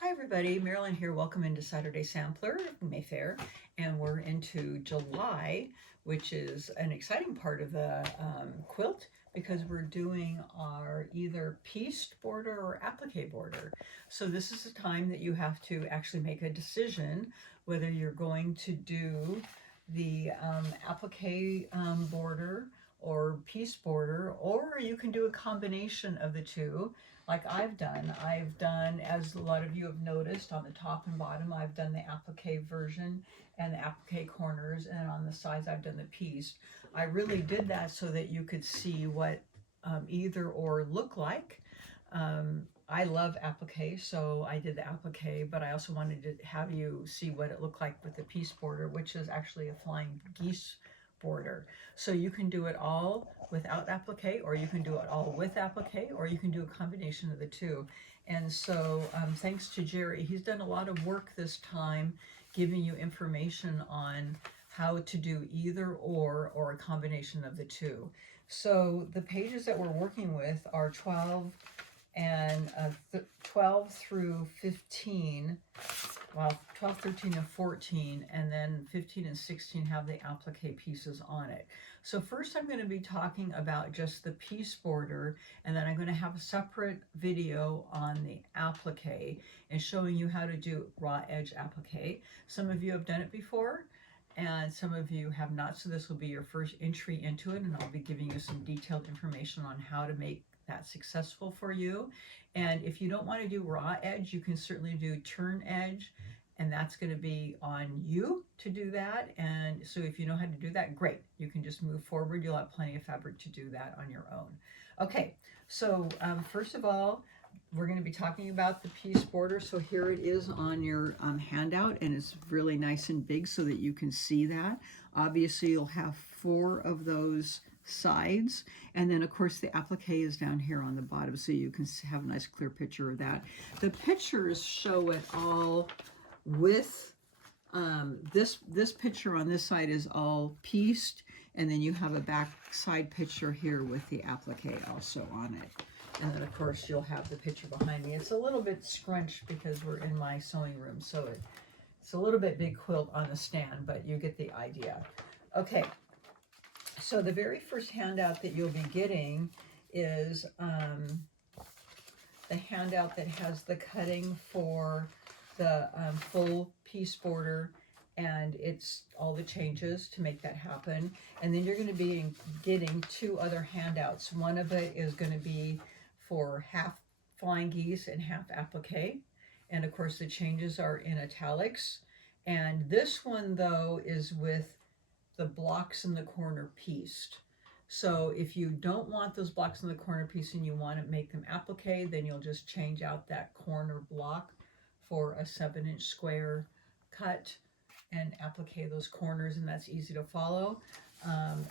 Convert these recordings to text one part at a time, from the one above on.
Hi everybody, Marilyn here. Welcome into Saturday Sampler, Mayfair, and we're into July, which is an exciting part of the quilt because we're doing our either pieced border or applique border. So this is a time that you have to actually make a decision whether you're going to do the applique border or piece border, or you can do a combination of the two like I've done. As a lot of you have noticed, on the top and bottom, I've done the applique version and the applique corners, and on the sides, I've done the piece. I really did that so that you could see what either or look like. I love applique, so I did the applique, but I also wanted to have you see what it looked like with the piece border, which is actually a flying geese border. So you can do it all without applique, or you can do it all with applique, or you can do a combination of the two. And so thanks to Jerry, he's done a lot of work this time giving you information on how to do either or a combination of the two. So the pages that we're working with are 12 and 12 through 15, well, 12, 13, and 14, and then 15 and 16 have the applique pieces on it. So first I'm going to be talking about just the piece border, and then I'm going to have a separate video on the applique and showing you how to do raw edge applique. Some of you have done it before, and some of you have not, so this will be your first entry into it, and I'll be giving you some detailed information on how to make that successful for you. And if you don't want to do raw edge, you can certainly do turn edge, and that's going to be on you to do that. And so if you know how to do that, great, you can just move forward. You'll have plenty of fabric to do that on your own. Okay, so first of all, we're going to be talking about the piece border. So here it is on your handout, and it's really nice and big so that you can see that. Obviously you'll have 4 of those sides, and then of course the applique is down here on the bottom, so you can have a nice clear picture of that. The pictures show it all with this picture on this side is all pieced, and then you have a back side picture here with the applique also on it. And then of course you'll have the picture behind me. It's a little bit scrunched because we're in my sewing room, so it's a little bit big quilt on the stand, but you get the idea. Okay, so the very first handout that you'll be getting is the handout that has the cutting for the full piece border, and it's all the changes to make that happen. And then you're going to be getting 2 other handouts. One of it is going to be for half flying geese and half applique, and of course the changes are in italics. And this one though is with the blocks in the corner pieced. So if you don't want those blocks in the corner piece and you want to make them applique, then you'll just change out that corner block for a 7-inch square cut and applique those corners, and that's easy to follow.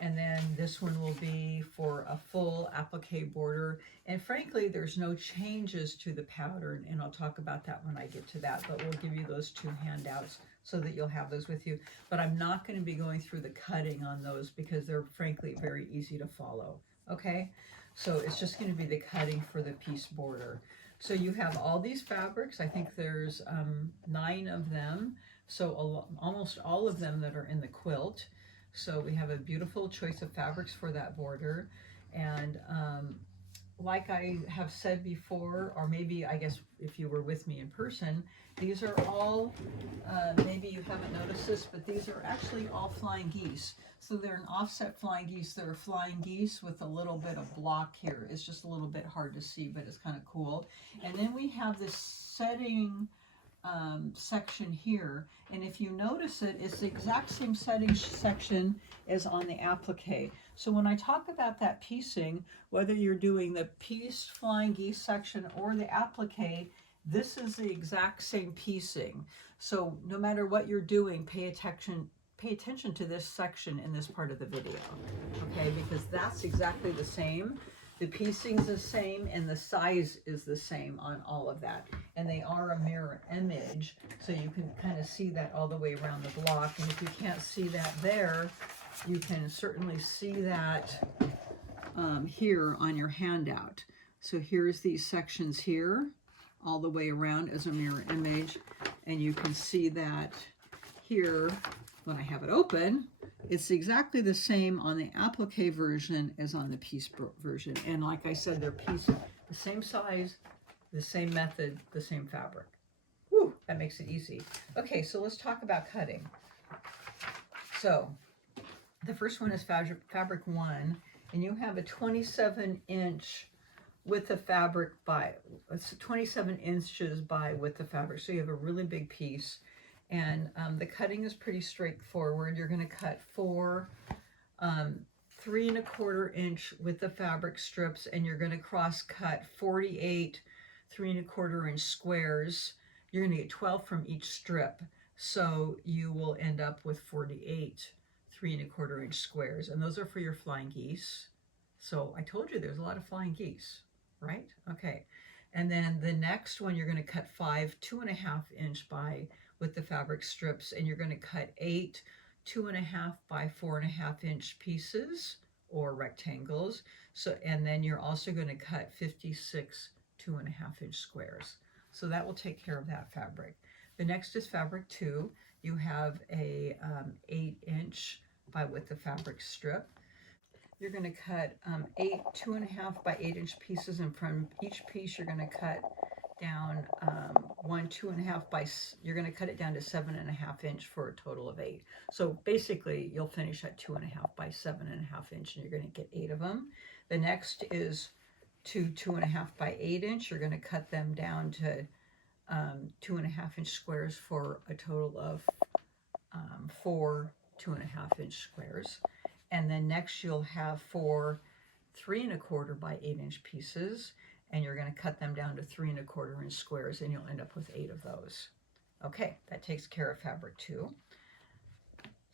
And then this one will be for a full applique border, and frankly there's no changes to the pattern, and I'll talk about that when I get to that, but we'll give you those 2 handouts so that you'll have those with you. But I'm not going to be going through the cutting on those because they're frankly very easy to follow. Okay, so it's just going to be the cutting for the piece border. So you have all these fabrics. I think there's 9 of them, so almost all of them that are in the quilt. So we have a beautiful choice of fabrics for that border. And like I have said before, or maybe I guess if you were with me in person, these are all, maybe you haven't noticed this, but these are actually all flying geese. So they're an offset flying geese. They're flying geese with a little bit of block here. It's just a little bit hard to see, but it's kind of cool. And then we have this setting section here, and if you notice it, it's the exact same setting section as on the applique. So when I talk about that piecing, whether you're doing the piece flying geese section or the applique, this is the exact same piecing. So no matter what you're doing, pay attention to this section in this part of the video, okay, because that's exactly the same. The piecing's the same and the size is the same on all of that. And they are a mirror image, so you can kind of see that all the way around the block. And if you can't see that there, you can certainly see that here on your handout. So here's these sections here. all the way around as a mirror image. And you can see that here when I have it open, it's exactly the same on the applique version as on the piece version. And like I said, they're pieces, the same size, the same method, the same fabric. Whew, that makes it easy. Okay, so let's talk about cutting. So the first one is fabric 1, and you have a 27-inch width of fabric by, it's 27 inches by width of fabric. So you have a really big piece, and the cutting is pretty straightforward. You're going to cut 4 3 1/4 inch width of fabric strips, and you're going to cross cut 48 3 1/4 inch squares. You're going to get 12 from each strip, so you will end up with 48 3 1/4 inch squares, and those are for your flying geese. So I told you there's a lot of flying geese, right? Okay, and then the next one you're going to cut 5 2.5 inch by with the fabric strips, and you're going to cut 8 2.5 by 4.5 inch pieces or rectangles. So, and then you're also going to cut 56 2.5 inch squares. So that will take care of that fabric. The next is fabric 2. You have a 8-inch by width of fabric strip. You're going to cut 8 2.5 by 8-inch pieces, and from each piece you're going to cut down 1 2.5 by, you're going to cut it down to 7.5 inch for a total of 8. So basically you'll finish at 2.5 by 7.5 inch, and you're going to get 8 of them. The next is 2 2.5 by 8 inch. You're going to cut them down to 2.5 inch squares for a total of 4 2.5 inch squares. And then next you'll have 4 3 1/4 by 8 inch pieces, and you're going to cut them down to 3 1/4 inch squares, and you'll end up with 8 of those. Okay, that takes care of fabric 2.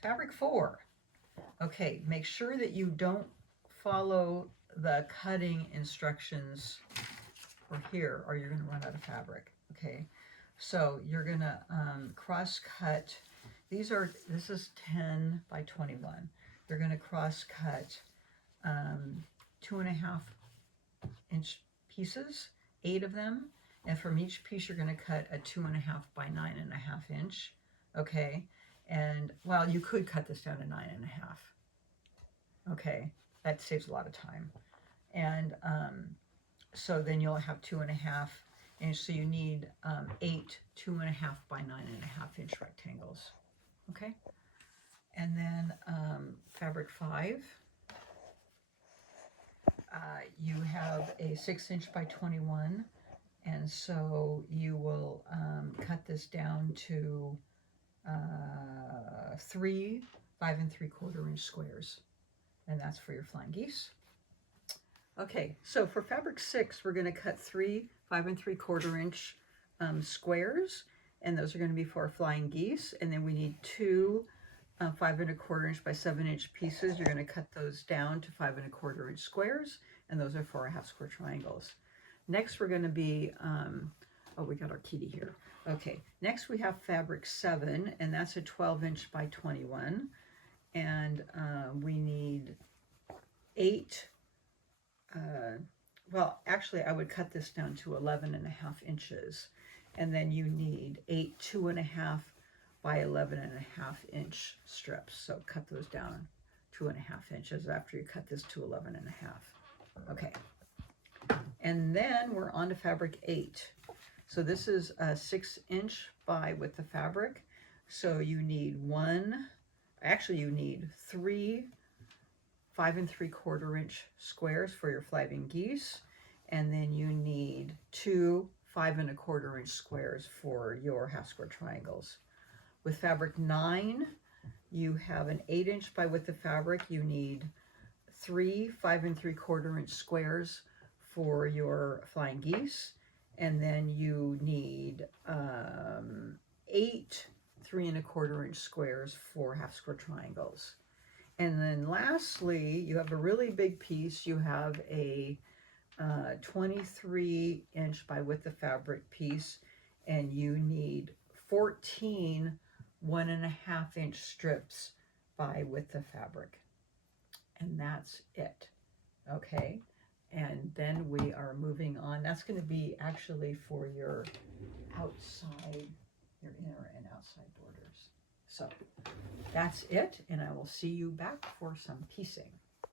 Fabric 4. Okay, make sure that you don't follow the cutting instructions for here, or you're going to run out of fabric. Okay, so you're going to cross cut. This is 10 by 21. You're going to cross cut 2.5 inch pieces, 8 of them, and from each piece you're going to cut a 2.5 by 9.5 inch. Okay, and well, you could cut this down to 9.5. Okay, that saves a lot of time. And so then you'll have 2.5 inch, so you need 8 2.5 by 9.5 inch rectangles. Okay, and then fabric 5. You have a 6-inch by 21, and so you will cut this down to 3 5 3/4 inch squares, and that's for your flying geese. Okay, so for fabric 6, we're going to cut 3 5 3/4 inch squares, and those are going to be for our flying geese. And then we need 2 5 1/4 inch by 7 inch pieces. You're going to cut those down to 5 1/4 inch squares, and those are for our half square triangles. Next we're going to be, oh, we got our kitty here. Okay, next we have fabric 7, and that's a 12-inch by 21, and we need 8, well, actually I would cut this down to 11.5 inches, and then you need 8 2.5 by 11.5 inch strips. So cut those down 2.5 inches after you cut this to 11.5. Okay, and then we're on to fabric 8. So this is a 6-inch by width of fabric. So you need you need 3 5 3/4 inch squares for your flying geese, and then you need 2 5 1/4 inch squares for your half square triangles. With fabric 9, you have an 8-inch by width of fabric. You need 3 5 3/4 inch squares for your flying geese, and then you need 8 3 1/4 inch squares for half square triangles. And then lastly, you have a really big piece. You have a 23-inch by width of fabric piece, and you need 14 1.5 inch strips by width of fabric. And that's it. Okay, And then we are moving on. That's going to be actually for your outside, your inner and outside borders. So that's it, and I will see you back for some piecing.